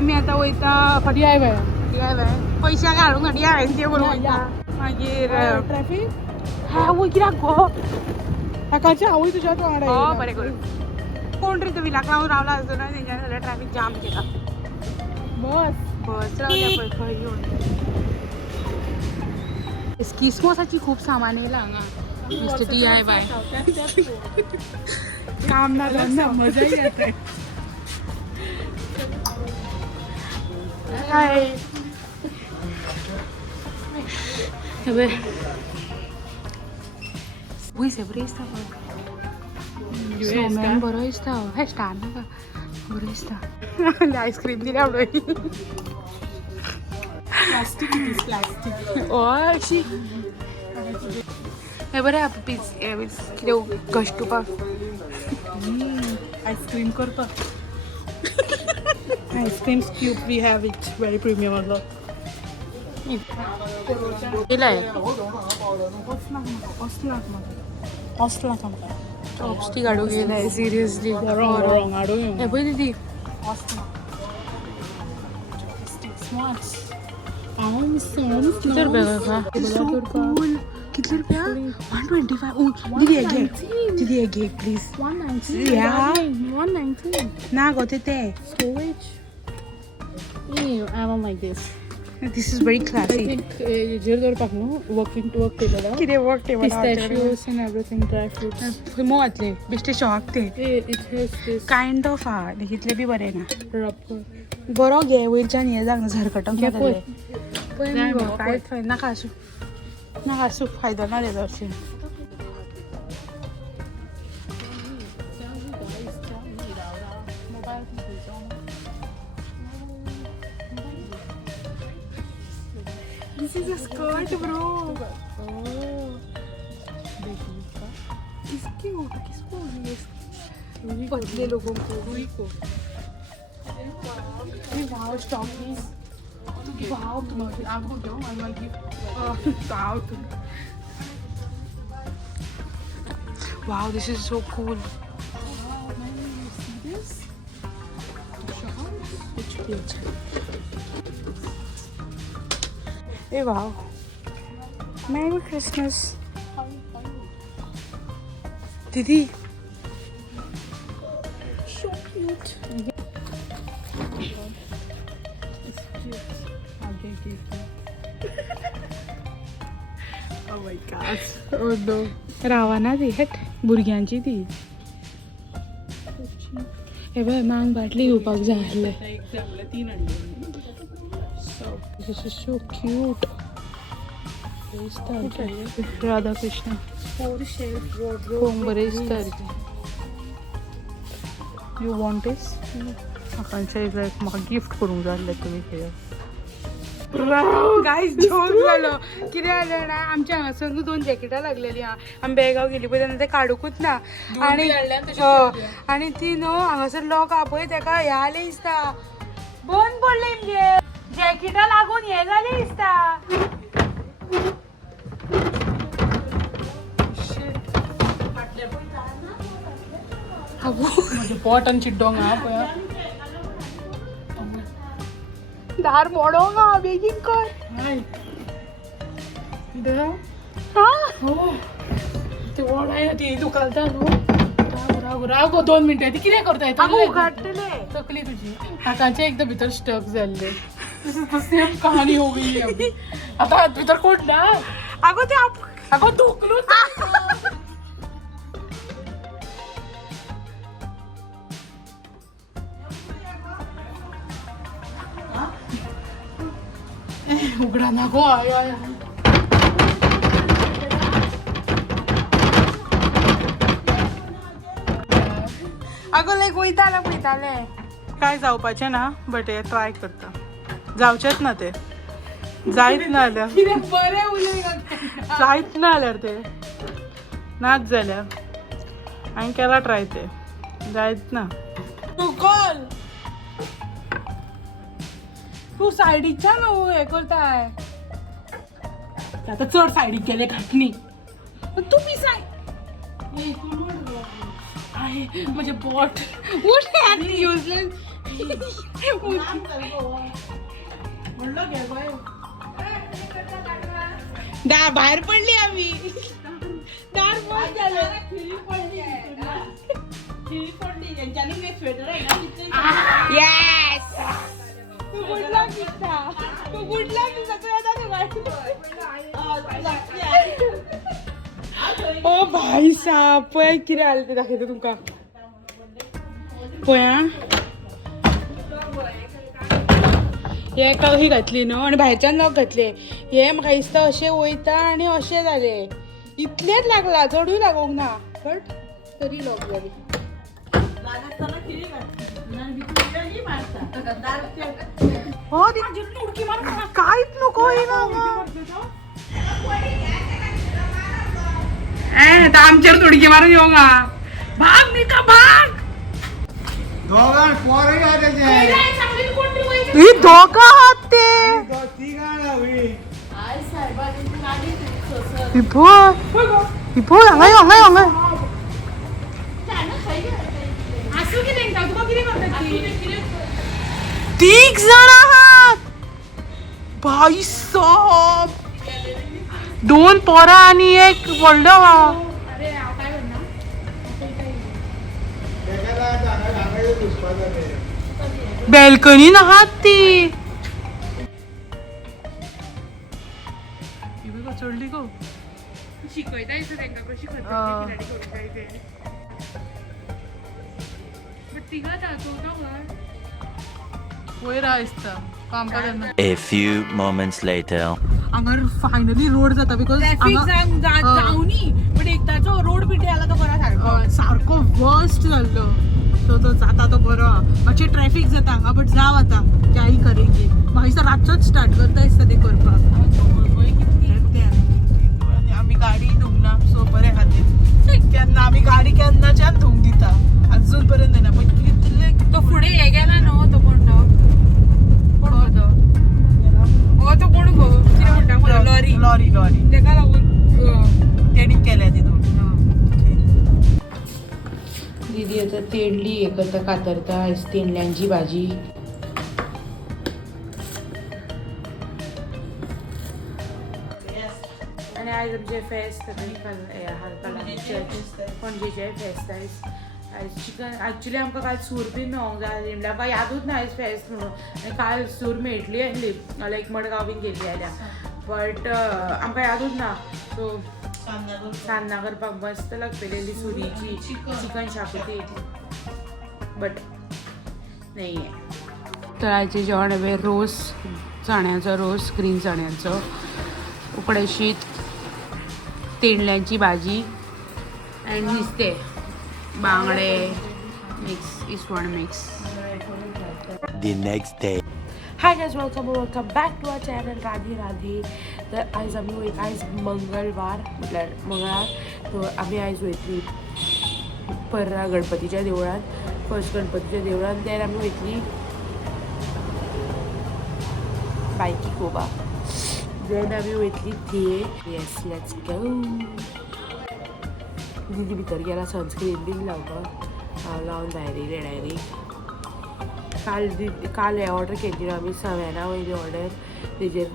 आम्ही आता वयता DIY पैसे काढून DIY ते बरोबर मागीर ट्रॅफिक हा वय कित्याक गो कालची आवय तुझ्या तू वाडा बरें करून कोण रे तो विलाक रावून रावला असतो ना तेंच्या जाल्यार ट्रॅफिक जाम केला बस रावल्या पळय खंय घेवन किस्मोसाची खूब सामान येयला हांगा मिस्टर DIY काम ना धंदा मजा येते हाय हे बघ वयसे बरें दिसता पळय स्नोमॅन बरो दिसता हे स्टार नाका बरो दिसता आयस्क्रीम दिल्या पळय प्लास्टिक हय अशी हे बरें कितें घश्टुपाक आईस्क्रीम करता ice cream cube we have it very premium वाला केलाय हॉस्टला थांबला चॉपस्टिक हाडूं गेलाय सिरियसली रॉंग हाडूं हे पळय दीदी कितले रुपया कितले रुपया 125 दीदी एक घे प्लीज 119 ना गो ते storage I don't like this this is very classy जेर दवरपाक न्हू वर्किंग टेबल कितें work table pistachios and everything dry fruits मोवातले बेश्टे शॉक ते it has this kind of हा कितले बी बरें ना rubber बरो घे वयरच्यान हें जागना झरकटोंक घे पळय. पळय मुगो कांयच फायदो नाका आसूं फायदो ना तेजो हरशीं This is a skirt, bro. किसको पतले लोगों को wow stop please wow तुम्हारे आपको दो I will give out Wow, this is so cool. Hey, wow. Merry Christmas. Didi. so cute oh my god Oh no. रावाना ती हेट भुरग्यांची ती हे बघ मांग बाटली घेवपाक जाय आसलें example 3 हाडले So this is so cute. Radha Krishna. 4 shelf wardrobe Home बरें दिसता You want this? Akanksha is like म्हाका गिफ्ट करूंक जाय आसलें तुमी हे गायज जोक जालो कितें जालें जाणा आमच्या हांगासर 2 जॅकेटां लागलेलीं आहा आमी बेळगांव गेलीं पळय तेन्ना ते काडूकूच ना आनी ती न्हू हांगासर लॉक आहा पळय तेका हें जालें दिसता बंद पडलें मगे जॅकेटां लागून हें जालें दिसता pot and chiddong पळय दार मोडोंक हा बेगीन कर हाय ते वडाय ती दुकालता न्हू राव गो 2 मिनिटां ती कितें करता उगडटले तकली तुजी हाताचे एकदा भितर स्टक जाल्ले सेम कहाणी हो गई अभी आता भितर कोण ना आगो ते आगो दुखलो उघडा ना गो आयो आयो आगो लायक वयताले पळयताले काय जावपाचें ना बट हे ट्राय करता जावचेच ना ते जायत ना जाल्यार बरें उलय जायत ना जाल्यार ते नाच जाल्यार हांवें केला ट्राय ते जायत ना कॉल तू सायडीच्या न्हू हे करताय आता चड सायडीक गेले घाटणी तू बी साय आहे म्हणजे बॉट What happened? Useless. बाहेर पडली आम्ही दार बंद झालं. येस तू गुडला किस्सा तू गुडला किस्सा तू ओ भाई साहब पळय कितें जालें तें दाखयता तुमकां पळया हे कळही घातली न्हू आनी भायरच्यान लॉक घातले हे म्हाका दिसता अशें वयता आनी अशें जालें इतलेंच लागला चडूय लागोंक ना बट तरी लॉक जाली. काहीच नको आमच्यावर उडकी मारून येऊ का भाग मी का भाग धोका आहात ते तीग जण आहात भाई साहब 2 पोरां आणि एक व्हडलो बॅल्कनीन आहात ती चढली गो शिकयता दिसता तांकां कशी वयर दिसता काम करना. A few moments later. हांगर फायनली रोड जाता बिकॉज जावनी बट एकदाचो रोड पिड्डे आला तो बरा सारको वर्स्ट जाल्लो तो जाता तो बरो मातशें ट्रॅफिक जाता हांगा बट जाव आता काही करेंगे म्हाका दिसता रातचोच स्टार्ट करता दिसता ते करपाक आमी गाडी धुंकना सो बरें खातीर केन्ना आमी गाडी केन्नाच्यान धुंक दिता अजून पर्यंत ना पण कितले तो फुडें हे गेला न्हू तो कोण तो कोण गो कितें म्हणटा लॉरी लॉरी लॉरी तेका लागून तेणी केल्या तितून दीदी आता तेंडली हे करता कातरता आयज तेंडल्यांची भाजी आनी आयज आमचे फेस्त पणजेचे फेस्त आयज चिकन एक्चुली आमकां काल सूर बीन मेळोंक जाय आसली म्हणल्यार म्हाका यादूच ना आयज फेस्त म्हणून आनी काल सूर मेळटली आसली लायक मडगांव बीन गेल्ली जाल्यार बट आमकां यादूच ना सो सान्नां करपाक मस्त लागतली सुरीची चिकन शाकोती बट नाही तर आयचें जेवण हांवें रोस चण्याचो रोस ग्रीन चण्याचो उकडे शीत तेंडल्यांची भाजी आनी नुस्तें बांगडे मिक्स इसवण mix. The next day. Hi guys welcome back to our channel Radhe Radhe. तर आयज आमी आयज मंगळवार म्हटल्यार मंगळार तर आमी आयज वयतली पर्रा गणपतीच्या देवळान फर्स्ट गणपतीच्या देवळान देन आमी वयतली बायकी कोबा देन आमी वयतली थिये येस लेट्स गो. दीदी भितर गेला सनस्क्रीन बीन लावपाक हांव लावन भायर येयलें डायरेक्ट काल हे ऑर्डर केल्ली आमी सव्याना वयली ऑर्डर तेजेर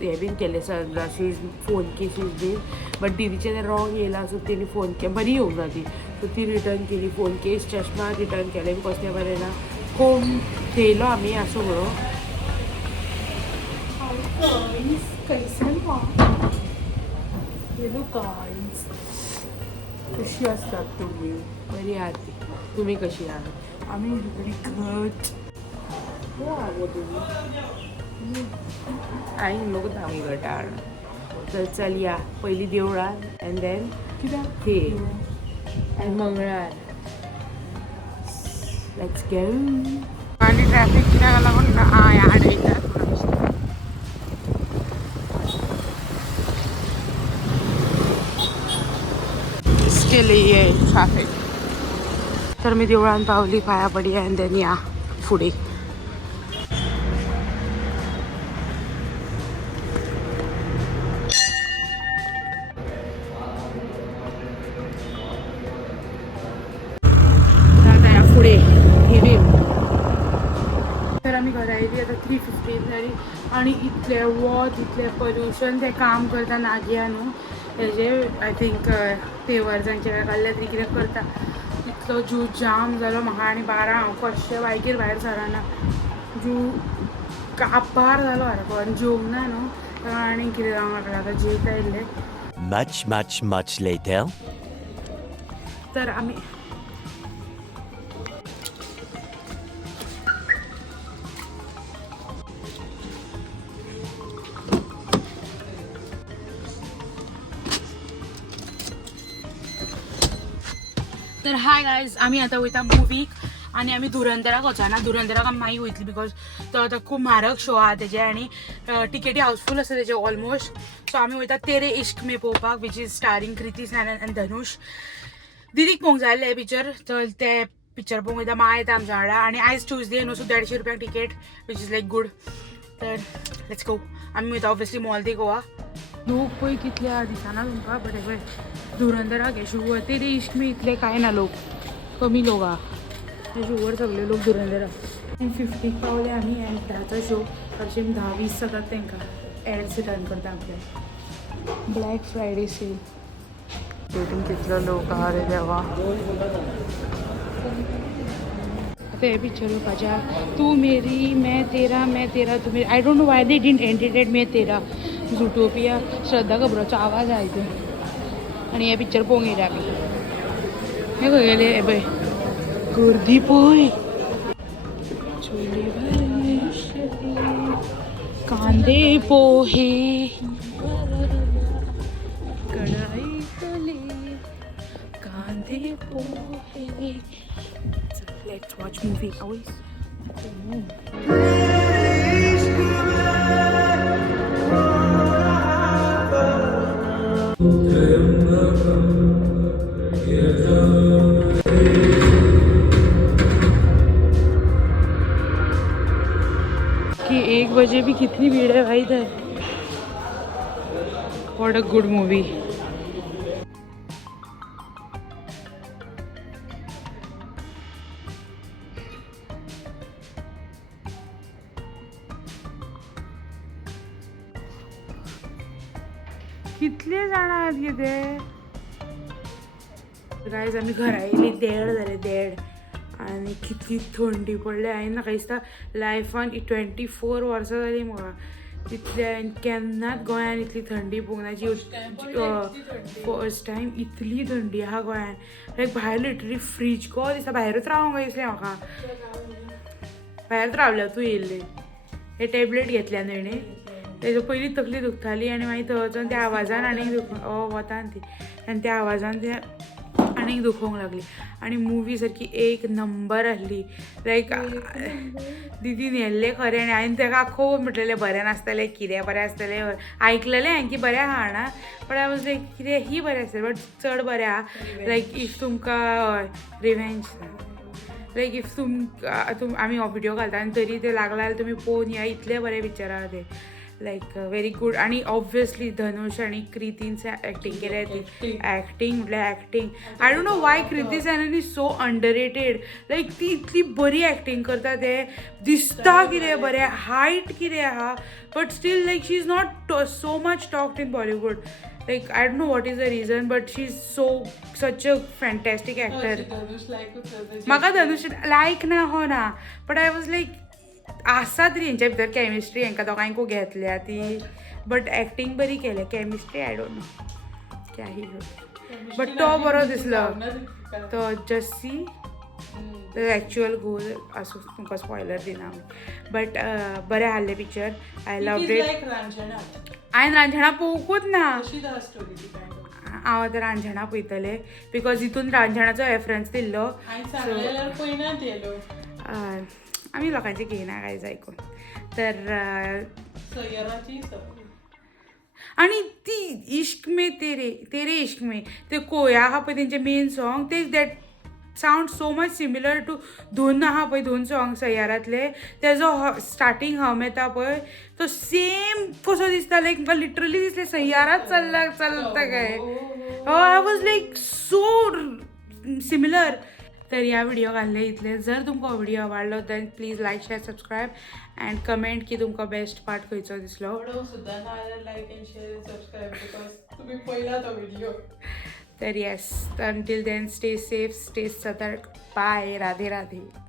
हे बीन केले सनग्लासीस फोन केसीस बीन बट दीदीचे ते रॉंग येयला सो तेणी फोन के बरी येवंक ना ती सो ती रिटर्न केली फोन केस चश्मा रिटर्न केले कसलें बरें ना होम थेयलो आमी आसूं म्हणून कशी आसतात तुमी बरी आहात तुमी कशी आहात आमी बरी घट आनी लोक आमी घटाळ तर चलया पयलीं देवळान एंड देन कित्याक हे आनी मंगळार लेट्स गो. आनी ट्रॅफिक कित्याक लागून आडयतात केली आहे ट्रॅफिक. तर मी देवळान पावली पाया पडी एंड देन या फुडें फुडें आतां 3:50 जाली आनी इतले वत इतले पोल्युशन ते काम करता नागिया न्हू हेजे आय थिंक पेवर्सांचे काडले तरी कितें करता इतलो जीव जाम जालो म्हाका आनी 12 हांव कशें बायकीर भायर सराना जीव कापार जालो सारको जेवंक ना न्हू आनी कितें जावंक लागलें आतां जेवता येयल्लें Much later. तर आमी तर हाय गायज आमी आतां वयता मुवीक आनी आमी धुरंधराक वचना धुरंधराक आमी मागीर वयतली बिकॉज तो आतां खूब म्हारग शो आहा तेजे आनी टिकेटी हावसफूल आसा तेजे ऑलमोस्ट सो आमी वयता तेरे इश्क में पळोवपाक विच इज स्टारींग कृती सॅनन आनी धनुष दिदीक पळोवंक जाय आसलें पिक्चर तर ते पिक्चर पळोवंक वयता मा येता आमच्या वांगडा आनी आयज ट्यूजडे न्हू सो 150 रुपयांक ticket which is like good तर लेट्स गो आमी वयता ऑब्वियसली मॉल दी गोवा लोक पळय कितले आहा दिसना तुमकां बरें पळय धुरंधराक हे शुवर तेरे इश्क में इतले कांय ना लोक कमी लोक आहा हे शुवर सगळे लोक धुरंधराक 50 पावले आमी एंड 10चो शो हरशीं 10-20 जातात तांकां एड्स रन करता आपले ब्लॅक फ्रायडे सेल शेटीन कितलो लोक आहा रे देवा आतां हे पिक्चर येवपाचें तूं मेरी मैं तेरा तूं मेरी I don't know why they didn't and मैं तेरा झुटोपिया श्रद्धा कपूराचो आवाज आहा हितून आनी हे पिक्चर पळोवंक येयले आमी हे खंय गेले हे पळय गर्दी पळय कांदे पोहे कढाई तले कांदे पोहे लेट्स वॉच मूवी कि 1 बजे भी कितनी भीड़ है भाई इधर व्हाट अ गुड मूवी कितले जाण आहात कितें गायज आमी घरा येयली 1:30 जाले 1:30 आनी कितली थंडी पडली हांवें म्हाका दिसता लायफान 24 वर्सां जालीं म्हाका तितले हांवें केन्नाच गोंयान इतली थंडी पळोवंक ना फर्स्ट टायम इतली थंडी आहा गोंयान लायक भायर लिटरली फ्रीज को दिसता भायरूच रावंक दिसलें म्हाका भायरूच रावल्या तूं येयल्लें हे टॅबलेट घेतल्या न्हय तेजो पयलीं तकली दुखताली आनी मागीर थंय वचोन त्या आवाजान आनीक वतान ती आनी त्या आवाजान ते आनीक दुखोवंक लागली आनी मुवी सारकी 1 नंबर आहली लायक दिदीन व्हेल्लें खरें आनी हांवें ताका आख्खो म्हटलेलें बरें नासतलें कितें बरें आसतलें आयकलेलें हांवें की बरें आहा ना बट हांव वाज लायक कितें ही बरें आसतलें बट चड बरें आहा लायक इफ तुमकां हय रिवेंज लायक इफ आमी हो विडियो घालता आनी तरी ते लागला जाल्यार तुमी पळोवन या इतलें बरें पिक्चर आहा तें लायक व्हेरी गूड आनी ऑब्वियसली धनुष आनी कृतीन एक्टींग केल्या ती एक्टींग म्हटल्यार acting I don't know Y कृती सॅनन इज सो अंडररेटेड लायक ती इतली बरी एक्टींग करता ते दिसता कितें बरें हायट कितें आहा but still like she is not so much talked in Bollywood like I don't know what is the reason but she is such a fantastic actor म्हाका धनुष लायक ना हो ना बट आय वॉज लायक आसा तरी हेंच्या भितर कॅमिस्ट्री हांकां दोगांयकू घेतल्या ती बट एक्टींग बरी केल्या कॅमिस्ट्री आय डोंट नो क्या ही बट तो बरो दिसलो तो जस्ट सी एक्चुअल गोल असो तुमकां स्पॉयलर दिना बट बरें आहलें पिक्चर आय लव इट हांवें रांझणा पळोवंकूच ना हांव आतां रांझणा पळयतलें बिकॉज हितून रांझणाचो रेफरन्स दिल्लो आमी लोकांचे घेयना कांयच आयकून तर आनी ती इश्क में तेरे इश्क में ते कोया आहा पळय तेंचे मेन सॉंग ते that sound so much similar to धून आहा पळय धून सॉंग सय्यारातले तेजो स्टार्टींग हम येता पळय तो सेम कसो दिसता लायक म्हाका लिटरली दिसलें सय्यारात चलता काय I was like so similar तर ह्या व्हिडिओ घालले इतले. जर तुमकां हो व्हिडिओ आवडलो then please like share subscribe and comment की तुमकां बेस्ट पार्ट खंयचो दिसलो. सुद्धा ना like and share subscribe because तुम्ही पहिला तो व्हिडिओ. तर yes, until then stay safe, stay सतर्क. बाय. राधे राधे.